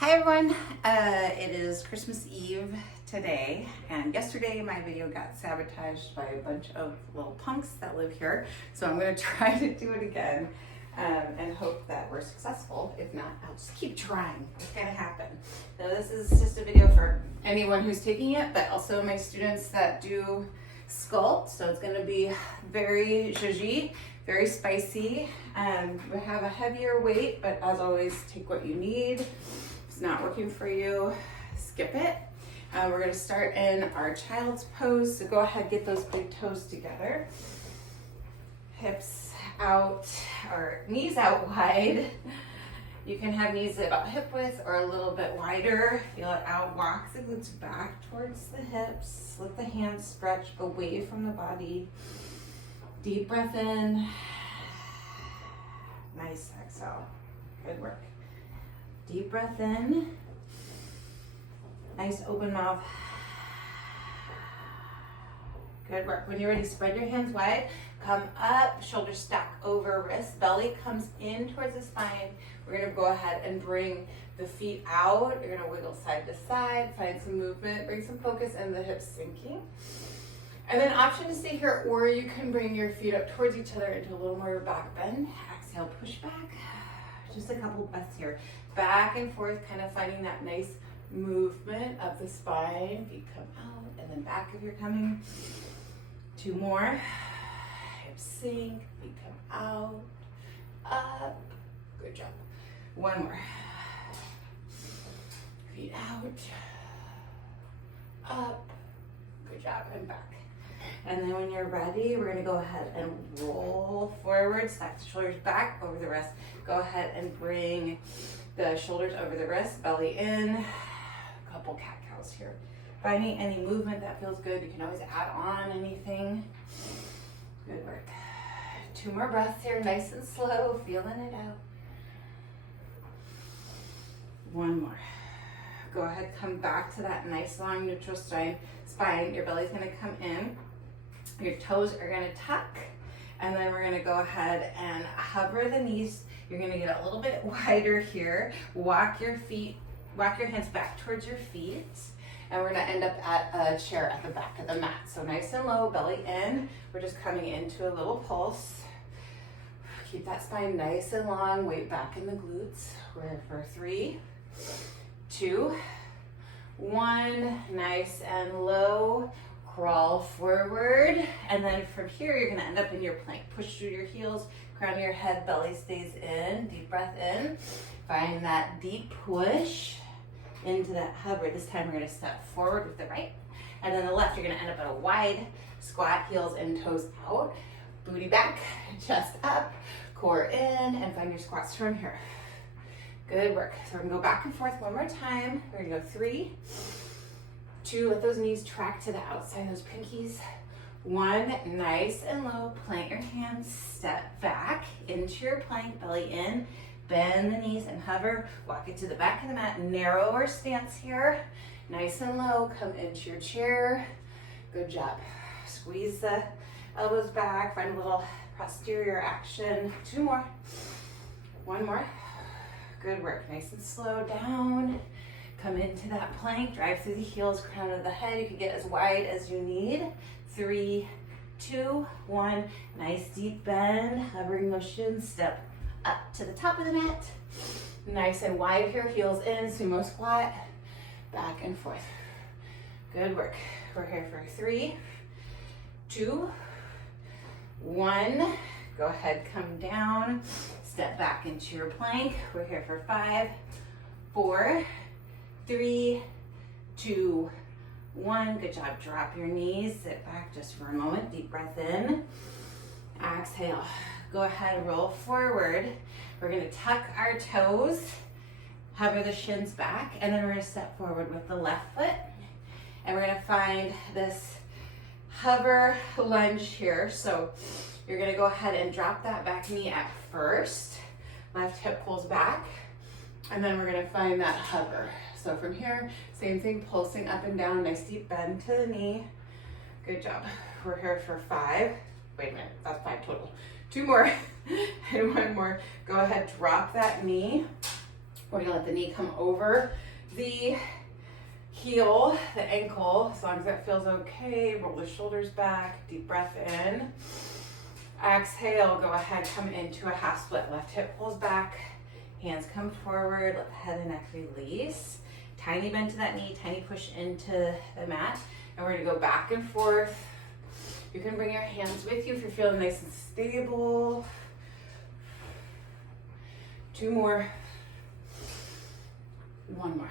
Hi everyone, it is Christmas Eve today, and yesterday my video got sabotaged by a bunch of little punks that live here, so I'm going to try to do it again and hope that we're successful. If not, I'll just keep trying. It's going to happen. So this is just a video for anyone who's taking it, but also my students that do SCULPT, so it's going to be very zhuzhy, very spicy. We have a heavier weight, but as always, take what you need. If it's not working for you, skip it. We're going to start in our child's pose, so go ahead, get those big toes together. Hips out, or knees out wide. You can have knees about hip width or a little bit wider. Feel it out, walk the glutes back towards the hips. Let the hands stretch away from the body. Deep breath in. Nice exhale. Good work. Deep breath in. Nice open mouth. Good work. When you're ready, spread your hands wide. Come up, shoulders stack over wrists. Belly comes in towards the spine. We're going to go ahead and bring the feet out. You're going to wiggle side to side. Find some movement. Bring some focus in the hips sinking. And then option to stay here, or you can bring your feet up towards each other into a little more back bend. Exhale, push back. Just a couple breaths here. Back and forth, kind of finding that nice movement of the spine. Feet come out and then back if you're coming. Two more. Hips sink, feet come out, up. Good job. One more. Feet out, up. Good job, and back. And then when you're ready, we're gonna go ahead and roll forward, stack the shoulders back over the wrist. Go ahead and bring the shoulders over the wrist, belly in. A couple cat-cows here. Finding any movement that feels good, you can always add on anything. Good work. Two more breaths here, nice and slow, feeling it out. One more. Go ahead, come back to that nice long neutral spine. Your belly's gonna come in. Your toes are gonna tuck. And then we're gonna go ahead and hover the knees. You're gonna get a little bit wider here. Walk your hands back towards your feet. And we're gonna end up at a chair at the back of the mat. So nice and low, belly in. We're just coming into a little pulse. Keep that spine nice and long, weight back in the glutes. We're here for 3, 2, 1. Nice and low. Crawl forward. And then from here, you're gonna end up in your plank. Push through your heels, crown of your head, belly stays in. Deep breath in. Find that deep push into that hover. This time we're gonna step forward with the right. And then the left, you're gonna end up at a wide squat, heels and toes out. Booty back, chest up, core in, and find your squats from here. Good work. So we're gonna go back and forth one more time. We're gonna go 3, 2, let those knees track to the outside, those pinkies. 1, nice and low, plant your hands, step back into your plank, belly in, bend the knees and hover, walk it to the back of the mat, narrower stance here. Nice and low, come into your chair. Good job. Squeeze the elbows back, find a little posterior action. 2 more. 1 more. Good work. Nice and slow down. Come into that plank, drive through the heels, crown of the head. You can get as wide as you need. 3, 2, 1. Nice deep bend, hovering those shins, step up to the top of the mat. Nice and wide here, heels in, sumo squat. Back and forth. Good work. We're here for 3, 2, 1. Go ahead, come down. Step back into your plank. We're here for 5, 4, 3, 2, 1. Good job. Drop your knees. Sit back just for a moment. Deep breath in. Exhale. Go ahead, roll forward. We're going to tuck our toes, hover the shins back, and then we're going to step forward with the left foot. And we're going to find this hover lunge here. So you're going to go ahead and drop that back knee at first. Left hip pulls back. And then we're going to find that hover. So from here, same thing, pulsing up and down, nice deep bend to the knee. Good job. We're here for 5. Wait a minute, that's 5 total. 2 more and 1 more. Go ahead, drop that knee. We're gonna let the knee come over the heel, the ankle, as long as that feels okay. Roll the shoulders back, deep breath in. Exhale, go ahead, come into a half split. Left hip pulls back, hands come forward, let the head and neck release. Tiny bend to that knee, tiny push into the mat. And we're gonna go back and forth. You can bring your hands with you if you're feeling nice and stable. 2 more. 1 more.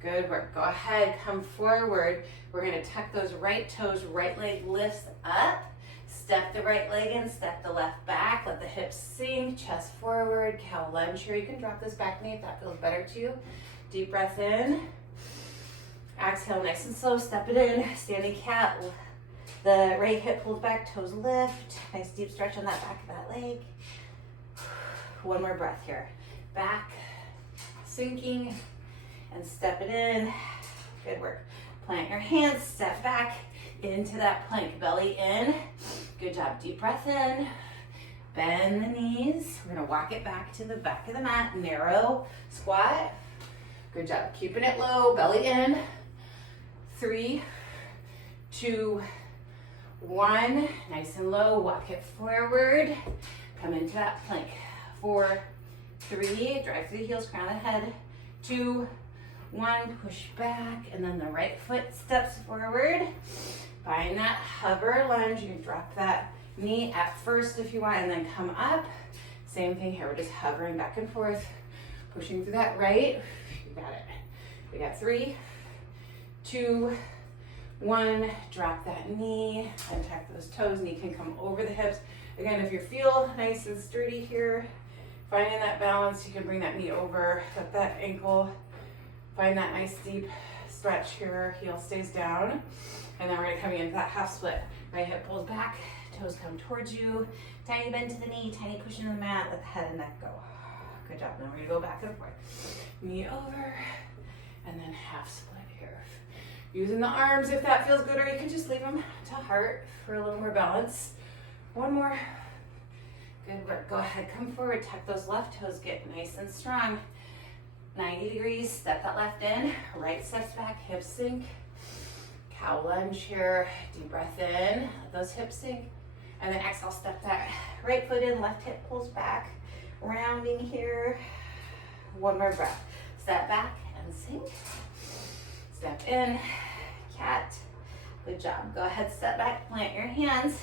Good work. Go ahead, come forward. We're gonna tuck those right toes, right leg lifts up. Step the right leg in, step the left back. Let the hips sink, chest forward, cow lunge here. You can drop this back knee if that feels better to you. Deep breath in. Exhale, nice and slow, step it in. Standing cat. The right hip pulls back, toes lift. Nice deep stretch on that back of that leg. 1 more breath here. Back, sinking, and step it in. Good work. Plant your hands, step back into that plank, belly in. Good job. Deep breath in. Bend the knees. We're gonna walk it back to the back of the mat. Narrow squat. Good job. Keeping it low, belly in. 3, 2, 1. Nice and low. Walk it forward. Come into that plank. 4, 3. Drive through the heels, crown the head. 2, 1. Push back, and then the right foot steps forward. Find that hover lunge. You can drop that knee at first if you want, and then come up. Same thing here. We're just hovering back and forth, pushing through that right. You got it. We got 3, 2, 1. Drop that knee. Untuck those toes. Knee can come over the hips. Again, if you feel nice and sturdy here, finding that balance, you can bring that knee over, let that ankle, find that nice deep stretch here. Heel stays down. And then we're gonna come into that half split. Right hip pulls back, toes come towards you. Tiny bend to the knee, tiny push into the mat, let the head and neck go. Good job. Now we're gonna go back and forth. Knee over, and then half split here. Using the arms if that feels good, or you can just leave them to heart for a little more balance. 1 more. Good work. Go ahead, come forward, tuck those left toes, get nice and strong. 90 degrees, step that left in, right steps back, hips sink. Cow lunge here, deep breath in, let those hips sink. And then exhale, step that right foot in, left hip pulls back. Rounding here. 1 more breath. Step back and sink. Step in, cat. Good job. Go ahead, step back, plant your hands.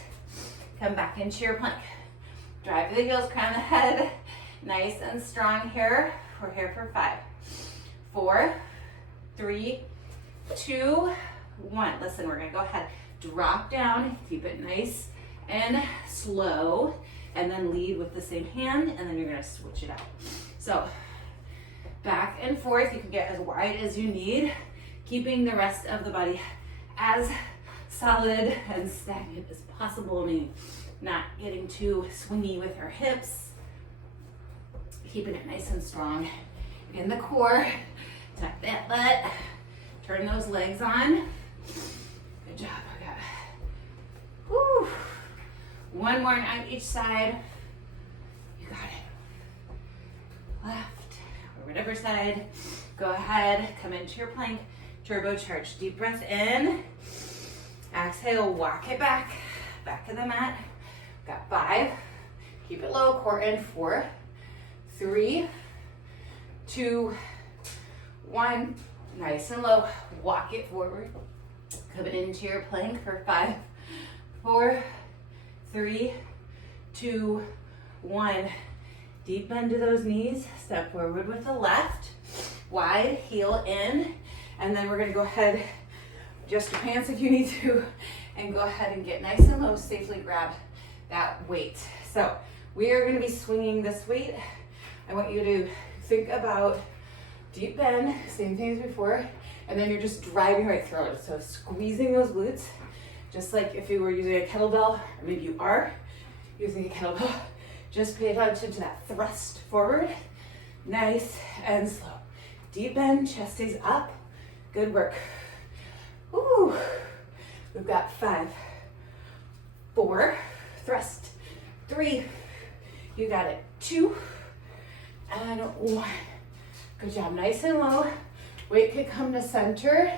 Come back into your plank. Drive the heels, crown the head. Nice and strong here. We're here for 5, 4, 3, 2, 1. Listen, we're gonna go ahead, drop down, keep it nice and slow, and then lead with the same hand, and then you're gonna switch it out. So back and forth, you can get as wide as you need, keeping the rest of the body as solid and stagnant as possible, meaning not getting too swingy with our hips, keeping it nice and strong in the core. Tuck that butt, turn those legs on. Good job. We got 1 more on each side. You got it. Left or whatever side. Go ahead, come into your plank, turbocharge. Deep breath in. Exhale, walk it back, back of the mat. Got 5. Keep it low, core in. 4, 3, 2, 1. Nice and low. Walk it forward. Come into your plank for 5, 4, 3, 2, 1. Deep bend to those knees. Step forward with the left. Wide, heel in. And then we're gonna go ahead, adjust your pants if you need to, and go ahead and get nice and low. Safely grab that weight. So we are gonna be swinging this weight. I want you to think about deep bend, same thing as before, and then you're just driving right through it. So squeezing those glutes, just like if you were using a kettlebell, or maybe you are using a kettlebell. Just pay attention to that thrust forward, nice and slow. Deep bend, chest stays up. Good work. Woo. We've got 5, 4, thrust. 3, you got it. 2, and 1. Good job, nice and low. Weight could come to center.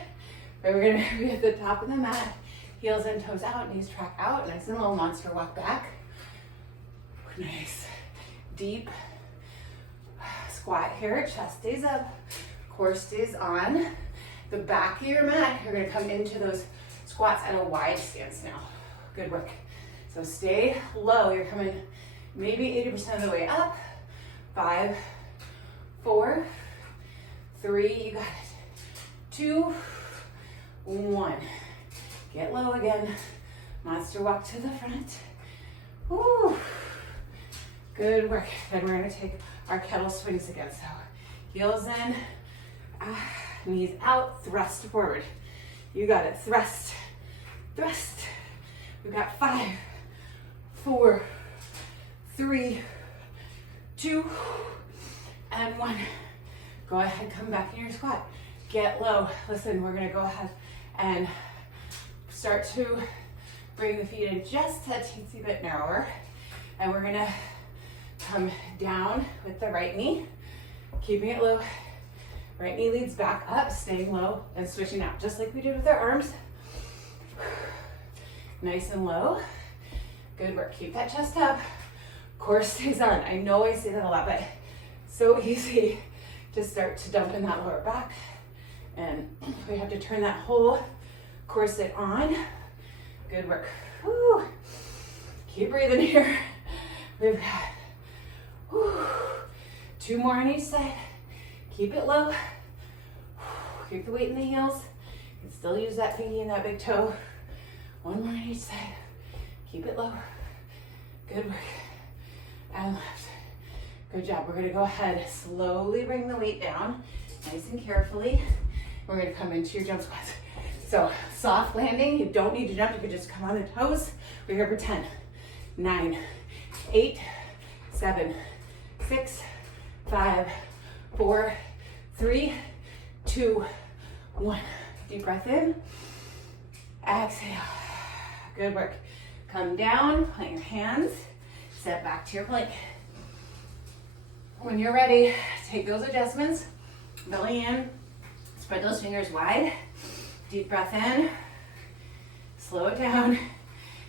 Right, we're gonna be at the top of the mat, heels and toes out, knees track out, nice and low, monster walk back. Nice, deep squat here, chest stays up, core stays on. The back of your mat, you're gonna come into those squats at a wide stance now. Good work. So stay low, you're coming maybe 80% of the way up. 5, 4, 3, you got it. 2, 1. Get low again. Monster walk to the front. Woo. Good work. Then we're gonna take our kettle swings again. So heels in, knees out, thrust forward. You got it, thrust, thrust. We've got 5, 4, 3, 2, and 1. Go ahead, come back in your squat. Get low. Listen, we're gonna go ahead and start to bring the feet in just a teensy bit narrower. And we're gonna come down with the right knee, keeping it low. Right knee leads back up, staying low and switching out, just like we did with our arms. Nice and low. Good work, keep that chest up. Core stays on. I know I say that a lot, but so easy to start to dump in that lower back. And we have to turn that whole core sit on. Good work. Woo. Keep breathing here. We've got 2 more on each side. Keep it low. Keep the weight in the heels. You can still use that pinky and that big toe. 1 more on each side. Keep it low. Good work. And left. Good job. We're gonna go ahead, slowly bring the weight down, nice and carefully. We're gonna come into your jump squats. So soft landing, you don't need to jump, you can just come on the toes. We're here for 10, 9, 8, 7, 6, 5, 4, 3, 2, 1. Deep breath in, exhale. Good work. Come down, plant your hands, step back to your plank. When you're ready, take those adjustments, belly in, spread those fingers wide, deep breath in, slow it down,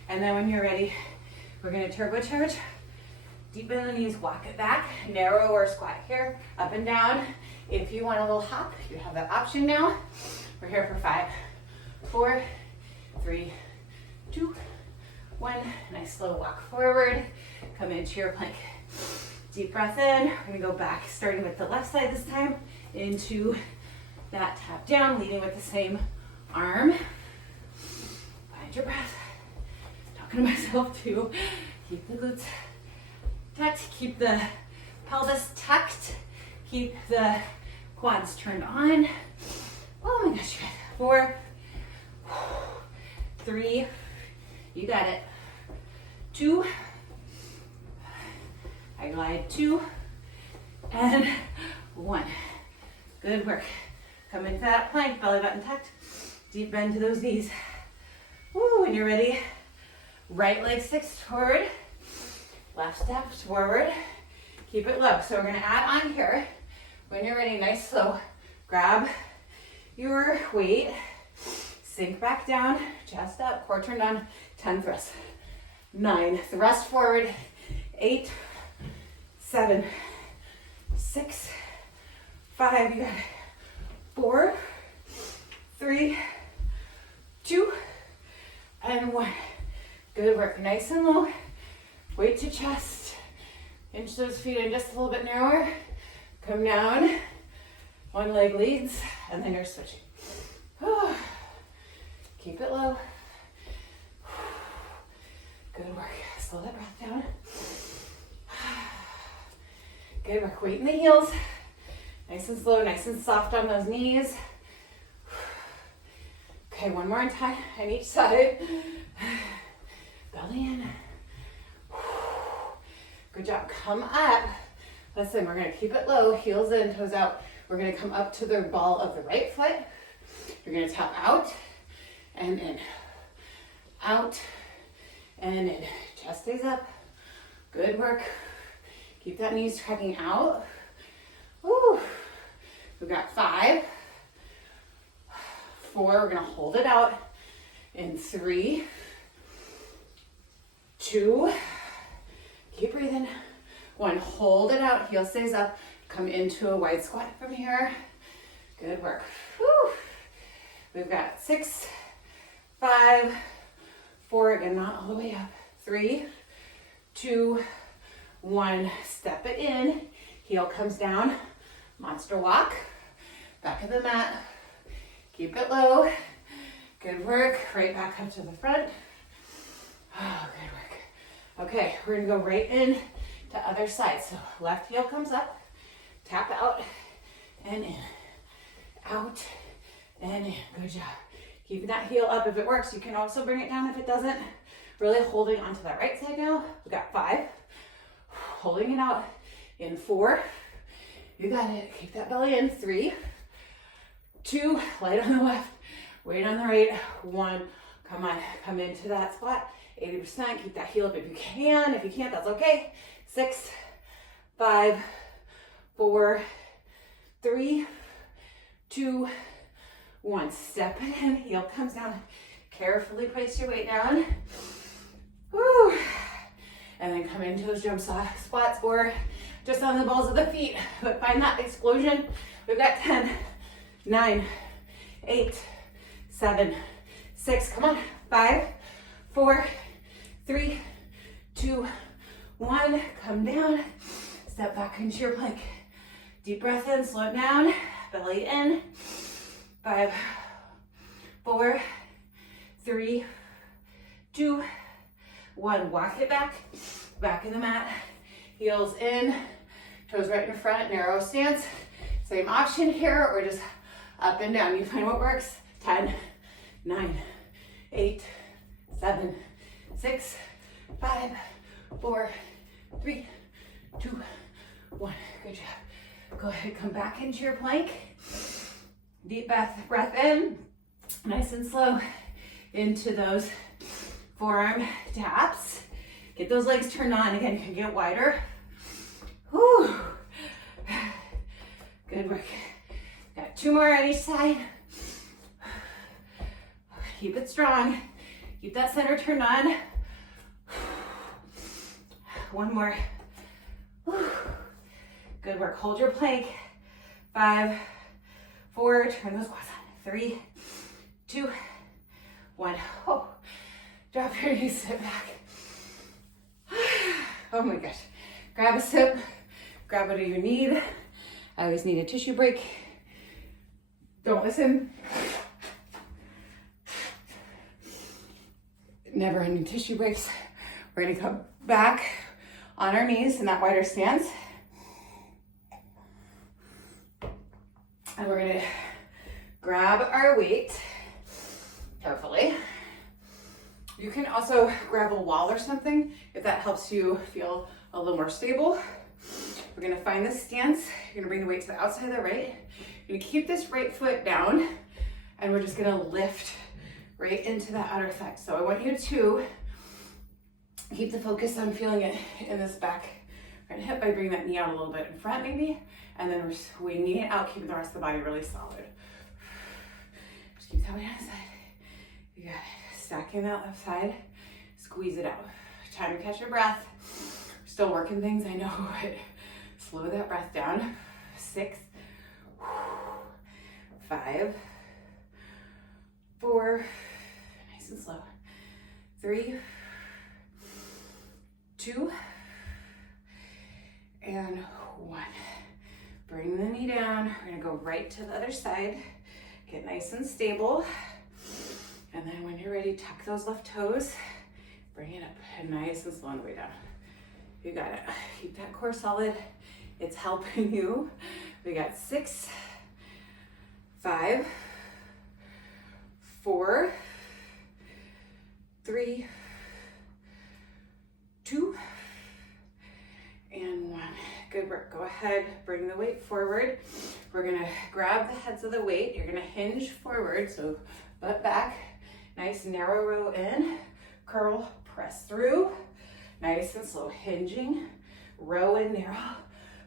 and then when you're ready, we're gonna turbocharge, deep bend the knees, walk it back, narrow or squat here, up and down. If you want a little hop, you have that option now. We're here for 5, 4, 3, 2, 1. Nice slow walk forward, come into your plank. Deep breath in, we're gonna go back, starting with the left side this time, into that tap down, leading with the same arm. Find your breath. Talking to myself too. Keep the glutes tucked, keep the pelvis tucked, keep the quads turned on. Oh my gosh, 4, 3, you got it. 2, I glide 2, and 1. Good work. Come into that plank, belly button tucked, deep bend to those knees. Woo, when you're ready, right leg sticks forward, left step forward, keep it low. So we're gonna add on here. When you're ready, nice slow, grab your weight, sink back down, chest up, core turned on, 10 thrusts. 9, thrust forward, 8, 7, 6, 5, you got it. 4, 3, 2, and 1. Good work, nice and low. Weight to chest. Inch those feet in just a little bit narrower. Come down. One leg leads, and then you're switching. Keep it low. Good work. Slow that breath down. Good work. Weight in the heels. Nice and slow, nice and soft on those knees. Okay, one more time on each side. Belly in. Good job. Come up. Listen, we're going to keep it low, heels in, toes out. We're going to come up to the ball of the right foot. You're going to tap out and in. Out and in. Chest stays up. Good work. Keep that knees tracking out. We've got 5, 4, we're gonna hold it out in 3, 2, keep breathing, 1, hold it out, heel stays up, come into a wide squat from here. Good work. Whew. We've got 6, 5, 4, again, not all the way up, 3, 2, 1, step it in, heel comes down, monster walk, back of the mat, keep it low, good work, right back up to the front, oh, good work. Okay, we're gonna go right in to other side, so left heel comes up, tap out, and in, out, and in, good job. Keeping that heel up if it works, you can also bring it down if it doesn't, really holding onto that right side now. We got 5, holding it out in 4, you got it, keep that belly in, 3, 2, light on the left, weight on the right, 1, come on, come into that squat, 80%, keep that heel up if you can, if you can't, that's okay, 6, 5, 4, 3, 2, 1, step it in, heel comes down, carefully place your weight down, woo, and then come into those jump squats or just on the balls of the feet, but find that explosion. We've got 10, 9, 8, 7, 6, come on, 5, 4, 3, 2, 1, come down, step back into your plank. Deep breath in, slow it down, belly in, 5, 4, 3, 2, 1, walk it back, back in the mat, heels in, toes right in front, narrow stance. Same option here, or just up and down. You find what works. 10, 9, 8, 7, 6, 5, 4, 3, 2, 1. Good job. Go ahead, come back into your plank. Deep breath in, nice and slow into those forearm taps. Get those legs turned on. Again, you can get wider. Whew. Good work. Got 2 more on each side. Keep it strong. Keep that center turned on. 1 more. Good work. Hold your plank. 5, 4, turn those quads on. 3, 2, 1. Oh, drop your knees, sit back. Oh my gosh. Grab a sip, grab whatever you need. I always need a tissue break. Don't listen. Never ending tissue breaks. We're gonna come back on our knees in that wider stance. And we're gonna grab our weight carefully. You can also grab a wall or something if that helps you feel a little more stable. We're gonna find this stance. You're gonna bring the weight to the outside of the right. You're gonna keep this right foot down, and we're just gonna lift right into that outer thigh. So I want you to keep the focus on feeling it in this back right hip by bringing that knee out a little bit in front maybe, and then we're swinging it out, keeping the rest of the body really solid. Just keep that weight on the side. You got it. Stacking that left side, squeeze it out. Time to catch your breath. Still working things, I know, but slow that breath down. 6, 5, 4, nice and slow. 3, 2, and 1. Bring the knee down. We're gonna go right to the other side. Get nice and stable. And then when you're ready, tuck those left toes, bring it up, and nice and slow on the way down. You got it. Keep that core solid. It's helping you. We got 6, 5, 4, 3, 2, and 1. Good work. Go ahead, bring the weight forward. We're gonna grab the heads of the weight. You're gonna hinge forward, so butt back. Nice narrow row in, curl, press through. Nice and slow, hinging, row in narrow,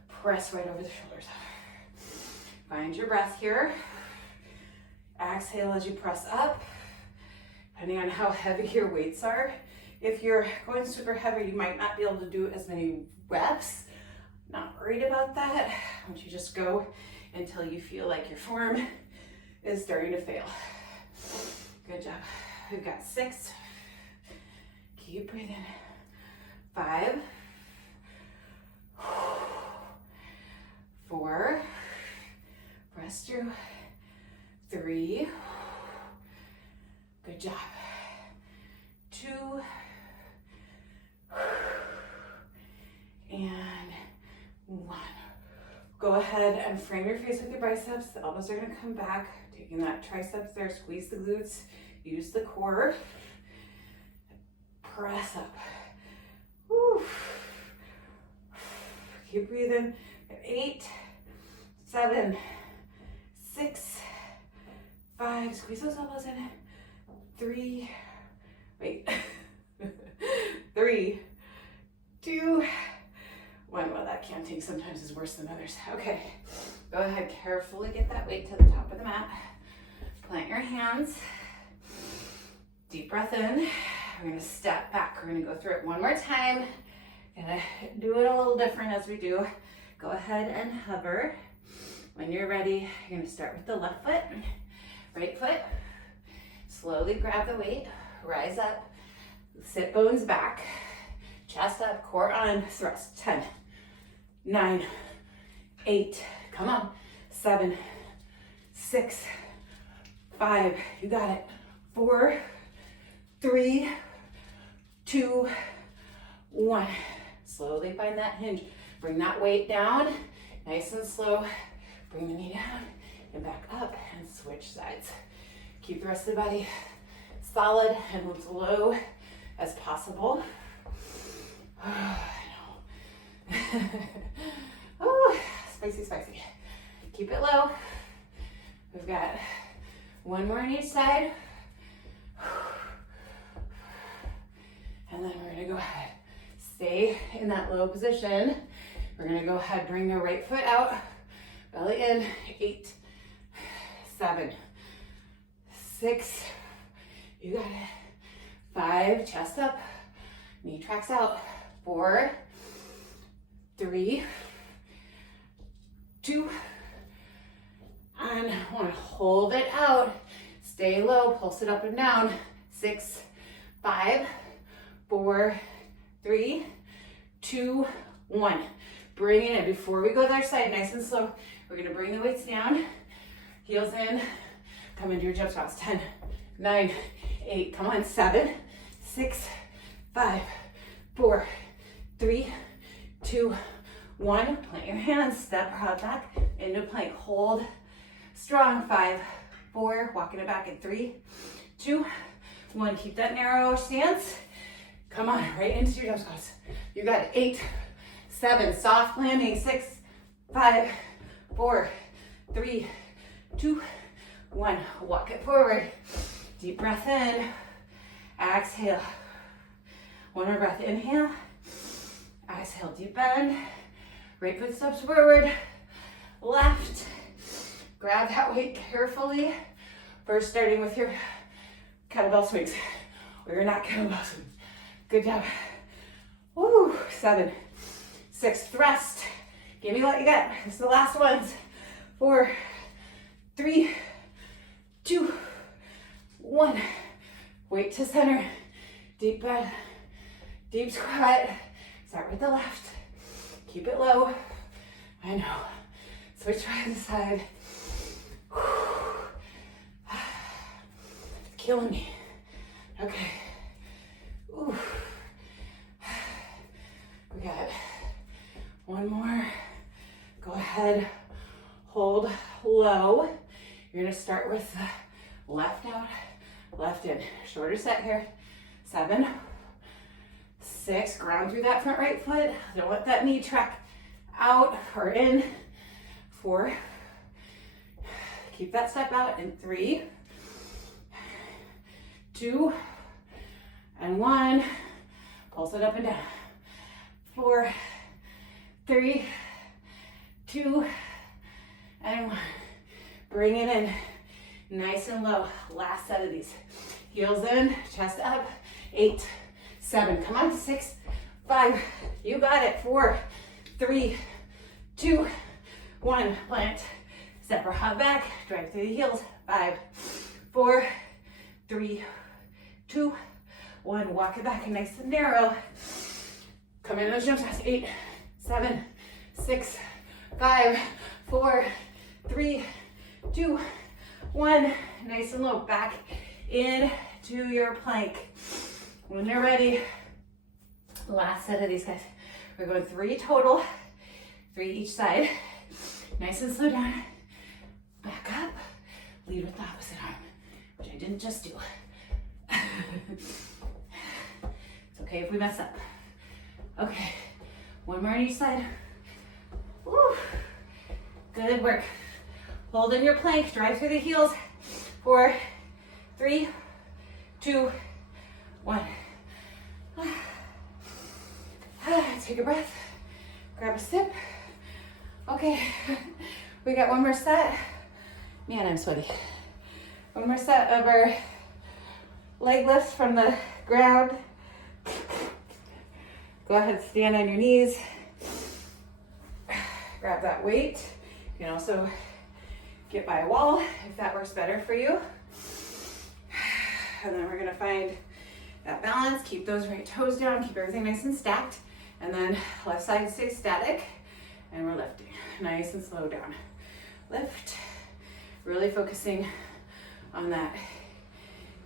press right over the shoulders. Find Find your breath here. Exhale as you press up, depending on how heavy your weights are. If you're going super heavy, you might not be able to do as many reps. Not worried about that. I want you to just go until you feel like your form is starting to fail. Good job. We've got 6. Keep breathing. 5, 4, rest through. 3, good job. 2, and 1. Go ahead and frame your face with your biceps. The elbows are gonna come back. Taking that triceps there, squeeze the glutes, use the core. Press up. Woo. Keep breathing. 8, 7, 6, 5, squeeze those elbows in. 3, wait. 3, 2, 1. Well, that counting sometimes is worse than others. Okay, go ahead, carefully get that weight to the top of the mat. Plant your hands. Deep breath in. We're gonna step back. We're gonna go through it one more time. Gonna do it a little different as we do. Go ahead and hover. When you're ready, you're gonna start with the left foot, right foot. Slowly grab the weight, rise up, sit bones back, chest up, core on, thrust. 10, 9, 8, come on, 7, 6, 5, you got it. 4, 3, 2, 1. Slowly find that hinge. Bring that weight down, nice and slow. Bring the knee down and back up and switch sides. Keep the rest of the body solid and as low as possible. Oh, spicy, spicy. Keep it low. We've got 1 more on each side. And then we're gonna go ahead, stay in that low position. We're gonna go ahead, bring the right foot out, belly in. 8, 7, 6, you got it. 5, chest up, knee tracks out. 4, 3, 2, and 1. Hold it out. Stay low, pulse it up and down. 6, 5, 4, 3, 2, 1. Bring it in. Before we go to the other side, nice and slow, we're gonna bring the weights down, heels in, come into your jump squats. 10, 9, 8, come on, 7, 6, 5, 4, 3, 2, 1. Plant your hands, step right back into plank. Hold strong. 5, 4, walking it back in 3, 2, 1. Keep that narrow stance. Come on, right into your jump squats. You got it. 8, 7, soft landing. 6, 5, 4, 3, 2, 1. Walk it forward. Deep breath in. Exhale. 1 more breath. Inhale. Exhale. Deep bend. Right foot steps forward. Left. Grab that weight carefully. First, starting with your kettlebell swings. Or you're not kettlebell swings. Good job. Woo. 7, 6, thrust. Give me what you got. This is the last ones. 4, 3, 2, 1. Weight to center. Deep breath. Deep squat. Start with the left. Keep it low. I know. Switch right to the side. It's killing me. Okay. Ooh. We got 1 more. Go ahead. Hold low. You're gonna start with the left out, left in. Shorter set here. 7, 6, ground through that front right foot. Don't let that knee track out or in. 4, keep that step out in 3, 2, and 1. Pulse it up and down. 4, 3, 2, and 1. Bring it in, nice and low. Last set of these. Heels in, chest up. 8, 7, come on, 6, 5, you got it. 4, 3, 2, 1, plant. Step or hop back, drive through the heels. 5, 4, 3, 2, 1, walk it back nice and narrow. Come in those jump shots. 8, 7, 6, 5, 4, 3, 2, 1. Nice and low. Back into your plank. When you're ready, last set of these guys. We're going 3 total, 3 each side. Nice and slow down. Back up. Lead with the opposite arm, which I didn't just do. It's okay if we mess up. Okay, one more on each side. Woo. Good work. Hold in your plank, drive through the heels. 4, 3, 2, 1. Take a breath, grab a sip. Okay, we got one more set. Man, I'm sweaty. One more set of our leg lifts from the ground. Go ahead, stand on your knees. Grab that weight. You can also get by a wall if that works better for you. And then we're gonna find that balance. Keep those right toes down, keep everything nice and stacked. And then left side stays static. And we're lifting, nice and slow down. Lift, really focusing on that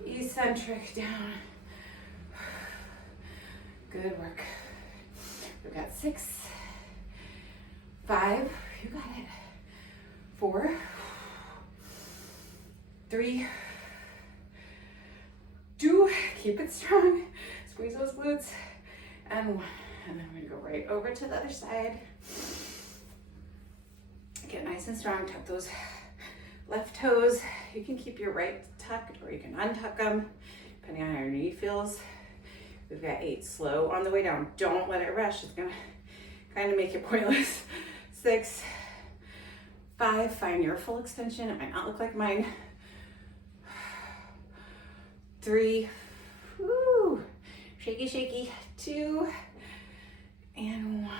eccentric down. Good work. We've got 6, 5, you got it. 4, 3, 2, keep it strong. Squeeze those glutes. And 1. And then we're gonna go right over to the other side. Get nice and strong, tuck those left toes. You can keep your right tucked or you can untuck them, depending on how your knee feels. We've got 8, slow on the way down. Don't let it rush, it's gonna kind of make it pointless. 6, 5, find your full extension. It might not look like mine. 3, woo, shaky, shaky. 2, and 1.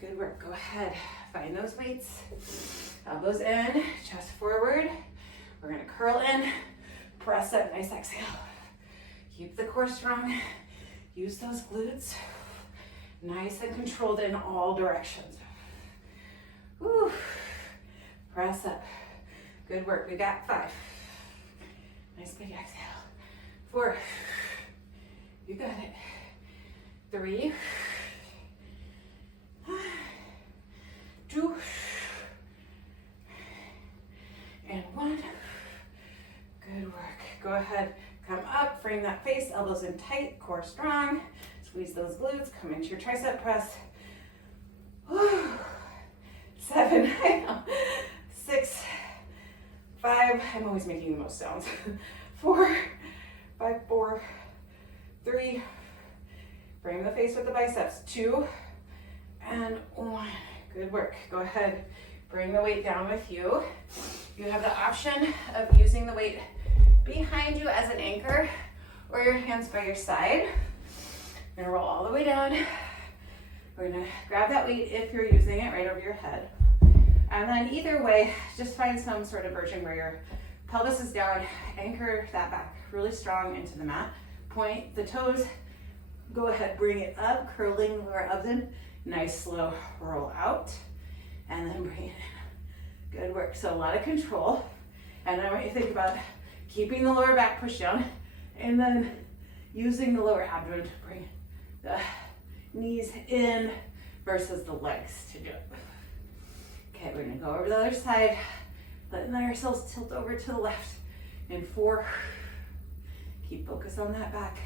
Good work, go ahead. Find those weights, elbows in, chest forward. We're gonna curl in, press up, nice exhale. Keep the core strong, use those glutes. Nice and controlled in all directions. Woo. Press up, good work, we got 5. Nice big exhale. 4, you got it. 3, 2, and 1. Good work. Go ahead, come up, frame that face, elbows in tight, core strong. Squeeze those glutes, come into your tricep press. 7, I know. 6, 5, I'm always making the most sounds. 4, 5, 4, 3, frame the face with the biceps. 2, and 1. Good work. Go ahead, bring the weight down with you. You have the option of using the weight behind you as an anchor or your hands by your side. We're gonna roll all the way down. We're gonna grab that weight if you're using it right over your head. And then either way, just find some sort of version where your pelvis is down, anchor that back really strong into the mat. Point the toes, go ahead, bring it up, curling lower abdomen. Nice slow roll out, and then bring it in. Good work, so a lot of control. And I want you to think about keeping the lower back pushed down, and then using the lower abdomen to bring the knees in versus the legs to do it. Okay, we're gonna go over the other side, letting ourselves tilt over to the left. In 4, keep focus on that back.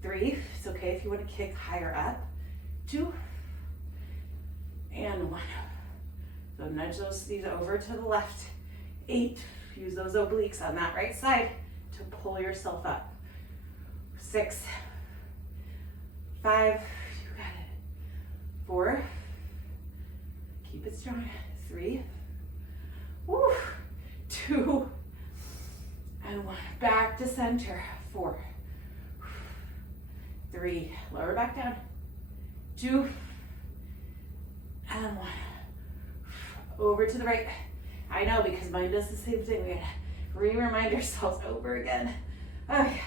3, it's okay if you want to kick higher up. 2, and 1. So nudge these over to the left. 8, use those obliques on that right side to pull yourself up. 6, 5, you got it. 4, keep it strong. 3, woo, 2, and 1. Back to center. 4, 3. Lower back down. 2, and 1. Over to the right. I know, because mine does the same thing. We gotta remind ourselves over again. Okay.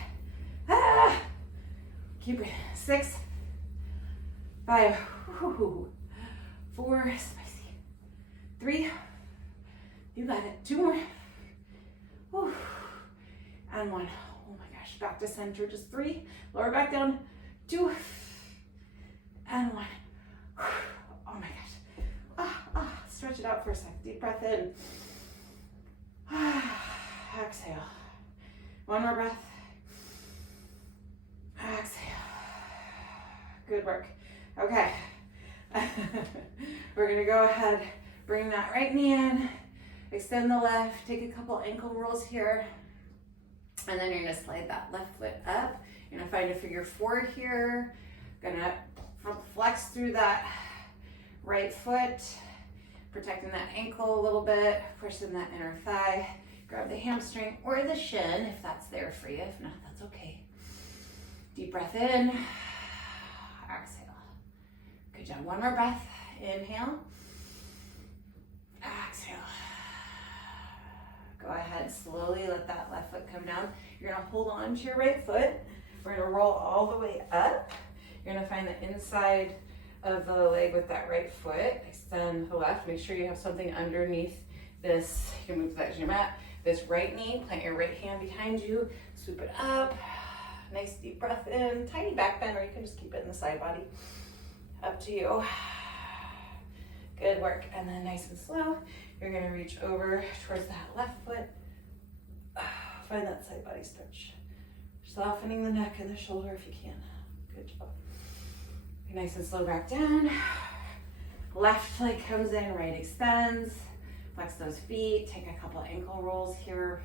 Keep breathing. 6, 5, 4, spicy. 3, you got it. 2 more. And 1. Oh my gosh, back to center. Just 3. Lower back down. 2, and 1. Oh my gosh. Stretch it out for a sec. Deep breath in. Exhale. 1 more breath. Exhale. Good work. Okay. We're gonna go ahead, bring that right knee in, extend the left, take a couple ankle rolls here, and then you're gonna slide that left foot up. You're gonna find a figure 4 here. Gonna flex through that right foot, protecting that ankle a little bit, pushing that inner thigh. Grab the hamstring or the shin if that's there for you. If not, that's okay. Deep breath in. Exhale. Good job. 1 more breath. Inhale. Exhale. Go ahead, slowly let that left foot come down. You're gonna hold on to your right foot. We're gonna roll all the way up. You're gonna find the inside of the leg with that right foot. Extend the left. Make sure you have something underneath this. You can move that to your mat. This right knee, plant your right hand behind you. Swoop it up. Nice deep breath in. Tiny back bend, or you can just keep it in the side body. Up to you. Good work. And then nice and slow, you're gonna reach over towards that left foot. Find that side body stretch. Softening the neck and the shoulder if you can. Good job. Nice and slow back down. Left leg comes in, right extends. Flex those feet, take a couple ankle rolls here.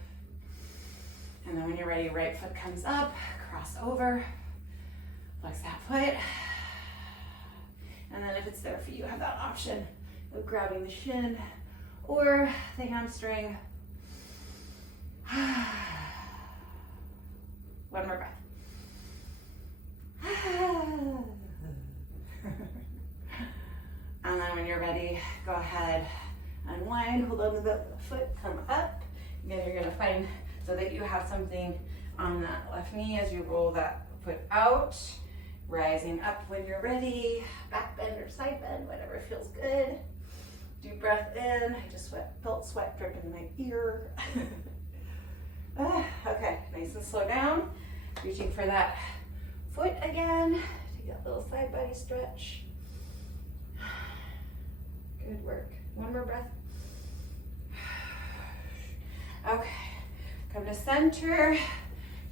And then when you're ready, right foot comes up, cross over, flex that foot. And then if it's there for you, have that option of grabbing the shin or the hamstring. 1 more breath. And then when you're ready, go ahead, unwind, hold on to the foot, come up. Again, you're gonna find so that you have something on that left knee as you roll that foot out, rising up when you're ready, back bend or side bend, whatever feels good. Deep breath in. I just felt sweat dripping in my ear. Okay, nice and slow down. Reaching for that foot again. Take that little side body stretch. Good work. 1 more breath. Okay, come to center.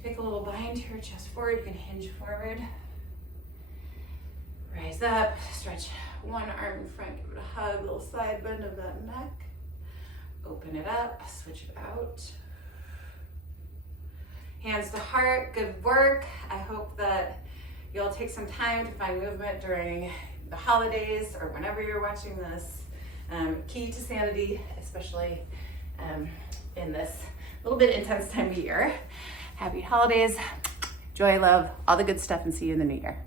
Take a little bind to your chest forward. You can hinge forward. Rise up, stretch 1 arm in front, give it a hug, little side bend of that neck. Open it up, switch it out. Hands to heart, good work. I hope that you'll take some time to find movement during the holidays or whenever you're watching this. Key to sanity, especially in this little bit intense time of year. Happy holidays, joy, love, all the good stuff, and see you in the new year.